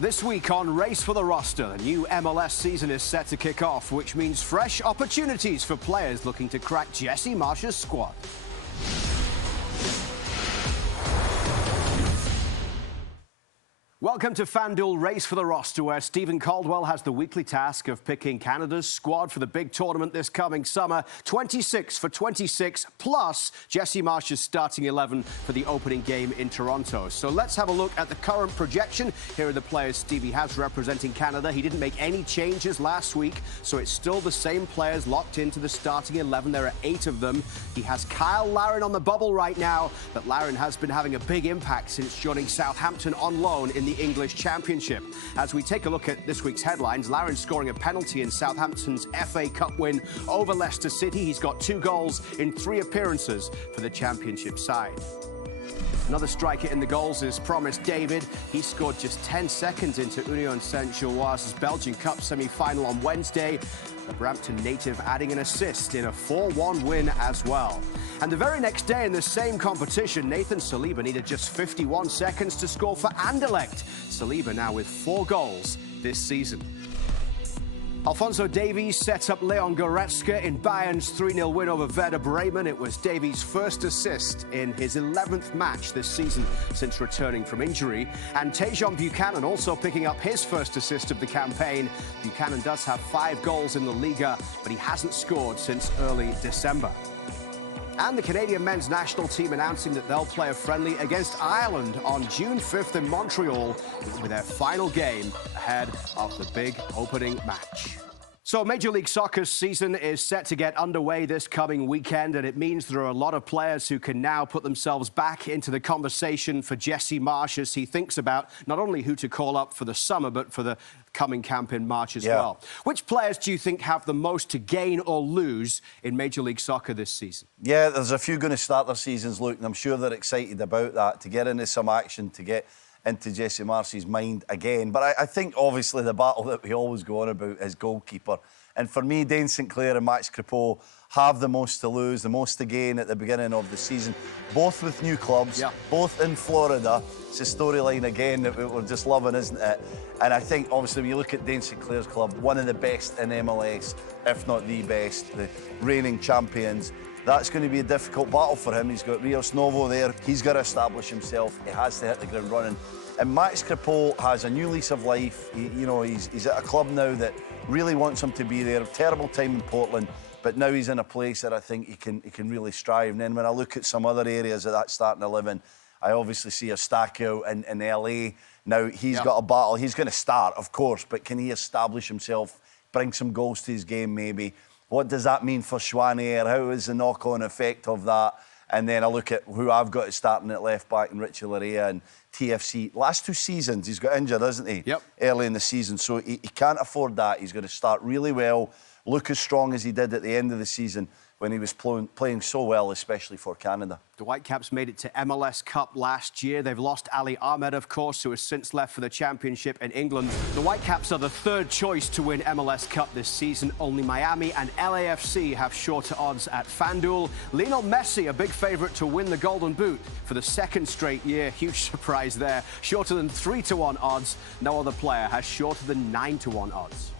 This week on Race for the Roster, the new MLS season is set to kick off, which means fresh opportunities for players looking to crack Jesse Marsch's squad. Welcome to FanDuel Race for the Roster, where Steven Caldwell has the weekly task of picking Canada's squad for the big tournament this coming summer. 26 for 26, plus Jesse Marsch's starting 11 for the opening game in Toronto. So let's have a look at the current projection. Here are the players Stevie has representing Canada. He didn't make any changes last week, so it's still the same players locked into the starting 11. There are 8 of them. He has Kyle Larin on the bubble right now, but Larin has been having a big impact since joining Southampton on loan in the English Championship. As we take a look at this week's headlines, Larin scoring a penalty in Southampton's FA Cup win over Leicester City. He's got 2 goals in 3 appearances for the Championship side. Another striker in the goals is Promised David. He scored just 10 seconds into Union Saint-Gilloise's Belgian Cup semi-final on Wednesday. The Brampton native adding an assist in a 4-1 win as well. And the very next day in the same competition, Nathan Saliba needed just 51 seconds to score for Anderlecht. Saliba now with 4 goals this season. Alphonso Davies set up Leon Goretzka in Bayern's 3-0 win over Werder Bremen. It was Davies' first assist in his 11th match this season since returning from injury. And Tajon Buchanan also picking up his first assist of the campaign. Buchanan does have 5 goals in the Liga, but he hasn't scored since early December. And the Canadian men's national team announcing that they'll play a friendly against Ireland on June 5th in Montreal. It will be their final game ahead of the big opening match. So Major League Soccer's season is set to get underway this coming weekend, and it means there are a lot of players who can now put themselves back into the conversation for Jesse Marsch as he thinks about not only who to call up for the summer, but for the coming camp in March as well. Which players do you think have the most to gain or lose in Major League Soccer this season? Yeah, there's a few going to start their seasons, Luke, and I'm sure they're excited about that, to get into some action, to get into Jesse Marsch's mind again. But I think, obviously, the battle that we always go on about is goalkeeper. And for me, Dane St Clair and Max Crepeau have the most to lose, the most to gain at the beginning of the season. Both with new clubs, both in Florida. It's a storyline, again, that we're just loving, isn't it? And I think, obviously, when you look at Dane St Clair's club, one of the best in MLS, if not the best, the reigning champions, that's going to be a difficult battle for him. He's got Rios Novo there. He's got to establish himself. He has to hit the ground running. And Max Crepeau has a new lease of life. He's at a club now that really wants him to be there. Terrible time in Portland, but now he's in a place that I think he can really strive. And then when I look at some other areas of that starting 11, I obviously see Eustáquio in LA. Now he's got a battle. He's going to start, of course, but can he establish himself, bring some goals to his game maybe? What does that mean for Schwaner? How is the knock-on effect of that? And then I look at who I've got starting at left-back and Richie Larea and TFC. Last 2 seasons, he's got injured, hasn't he? Early in the season. So he can't afford that. He's got to start really well, look as strong as he did at the end of the season when he was playing so well, especially for Canada. The Whitecaps made it to MLS Cup last year. They've lost Ali Ahmed, of course, who has since left for the Championship in England. The Whitecaps are the 3rd choice to win MLS Cup this season. Only Miami and LAFC have shorter odds at FanDuel. Lionel Messi, a big favourite to win the Golden Boot for the 2nd straight year. Huge surprise there. Shorter than 3-1 odds. No other player has shorter than 9-1 odds.